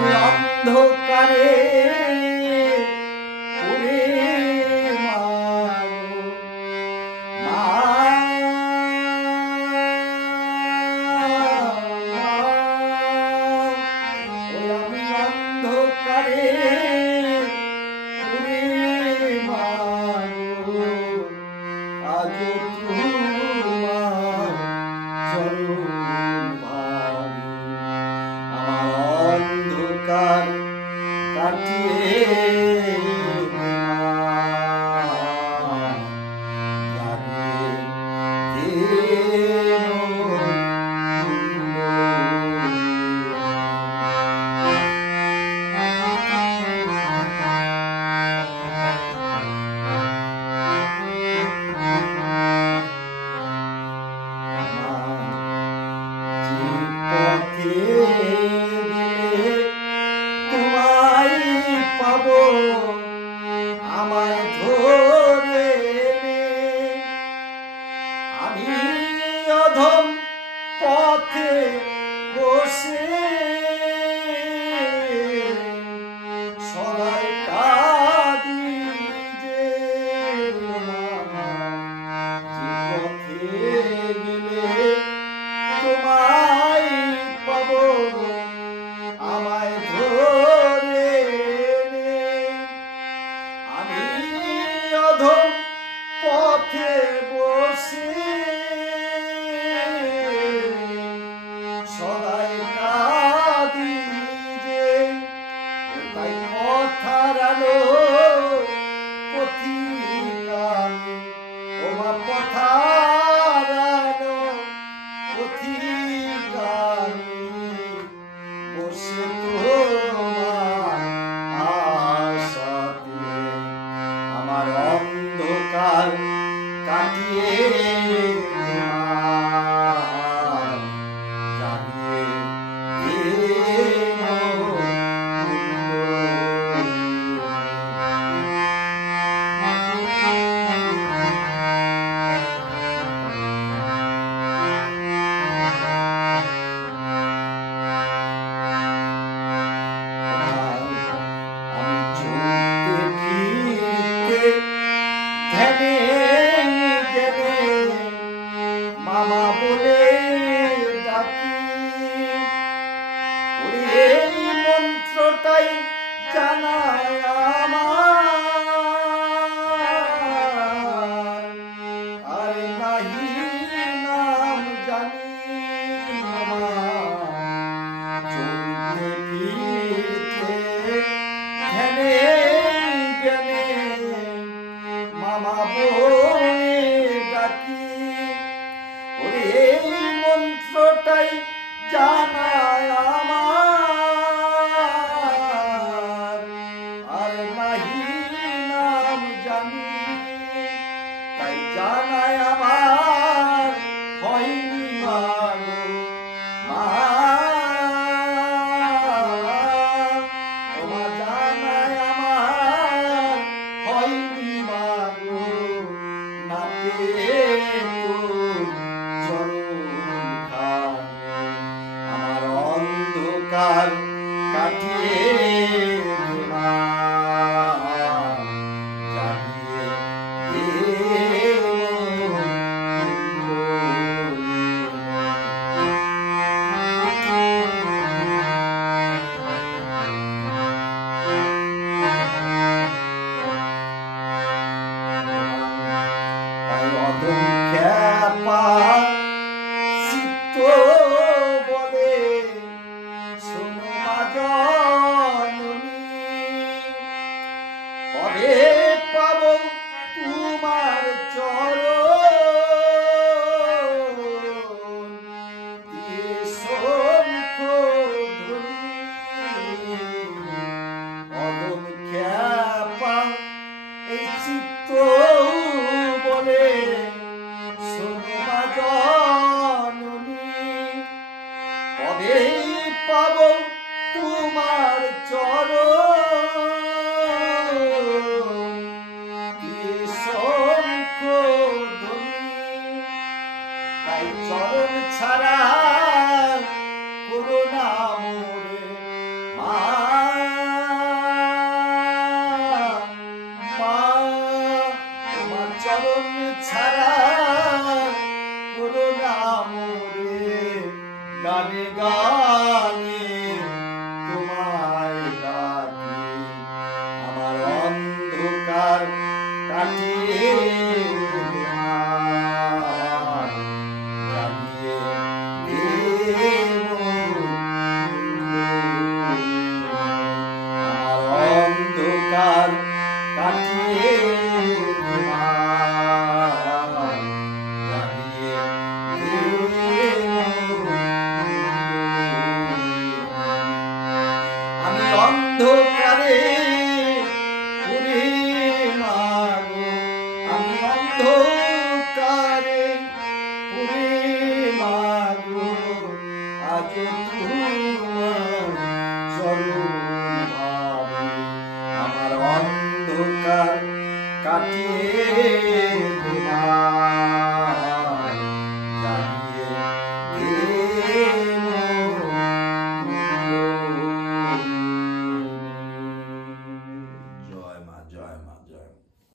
আমি অন্ধকারে পুরে মাগো মা, আমি অন্ধকারে পুরে মাগো আজ তোমার চরণ ভাবি আমার অন্ধকার কাটিয়ে তোমায় পাবো আমায় ধরে আমি অধম পথে বসে সদাই কাঁদি যে পথে গেলে তোমায় পাবো আমায় ধরে আমি অধম পথে বসে সদাই কাঁদি যে তাই কথার আলো পথিগামী ও মা পথার আলো পথিগামী বসে তোমার আশাতে আমার অন্ধকার কাটিয়ে মামা বলে ডাকি এই মন্ত্রটাই জানায় আমার আর নাহি নাম জানি চলতে ফিরতে ধ্যানে জ্ঞানে মামা বলে ডাকি এই মন্ত্রটাই জানায় আমার আর নাহি নাম জানি তাই জানায় আমার হয়নি মাগো মা, তোমার জানায় আমার হয়নি মাগো না পেয়ে আমার অন্ধকার কাটিয়ে অদম খ্যাপা চিত্ত বলে শোনো মা জননী কবে পাব তোমার চরণ দিয়ে শঙ্খ ধ্বনি অদম খ্যাপা এই চিত্ত বলে শোনো মা জননী কবে পাব তোমার চরণ দিয়ে শঙ্খ ধ্বনি তাই চরণ ছাড়া করুণা মোরে মা। গানে তোমায় ডাকি আমার অন্ধকার কাটিয়ে অন্ধকার কাটিয়ে আমি অন্ধকারে পুরি মাগো আমি অন্ধকারে পুরি মাগো আজ তোমার চরণ ভাবে আমার অন্ধকার কাটিয়ে তোমায় জাগিয়ে